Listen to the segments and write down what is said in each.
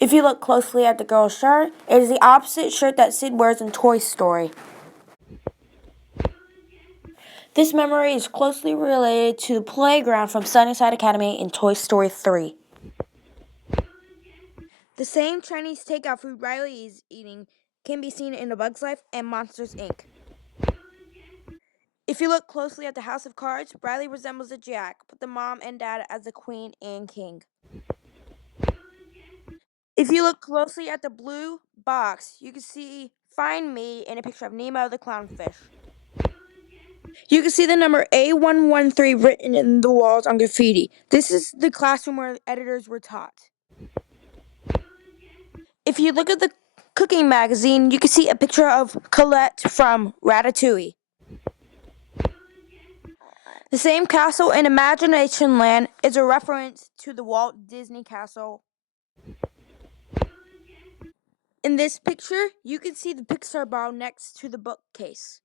If you look closely at the girl's shirt, it is the opposite shirt that Sid wears in Toy Story. This memory is closely related to the playground from Sunnyside Academy in Toy Story 3. The same Chinese takeout food Riley is eating can be seen in A Bug's Life and Monsters, Inc. If you look closely at the House of Cards, Riley resembles a jack, with the mom and dad as the queen and king. If you look closely at the blue box, you can see Find Me in a picture of Nemo the clownfish. You can see the number A113 written in the walls on graffiti. This is the classroom where editors were taught. If you look at the cooking magazine, you can see a picture of Colette from Ratatouille. The same castle in Imagination Land is a reference to the Walt Disney Castle. In this picture, you can see the Pixar ball next to the bookcase.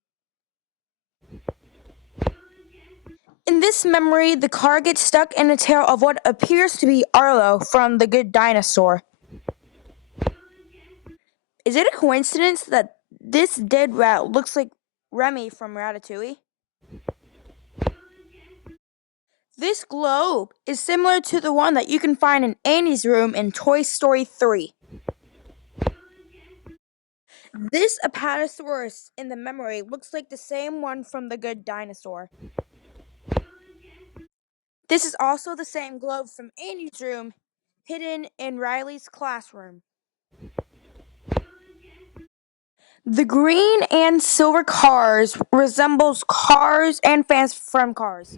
In this memory, the car gets stuck in the tail of what appears to be Arlo from The Good Dinosaur. Is it a coincidence that this dead rat looks like Remy from Ratatouille? This globe is similar to the one that you can find in Annie's room in Toy Story 3. This Apatosaurus in the memory looks like the same one from The Good Dinosaur. This is also the same globe from Annie's room, hidden in Riley's classroom. The green and silver cars resembles Cars and Fans from Cars.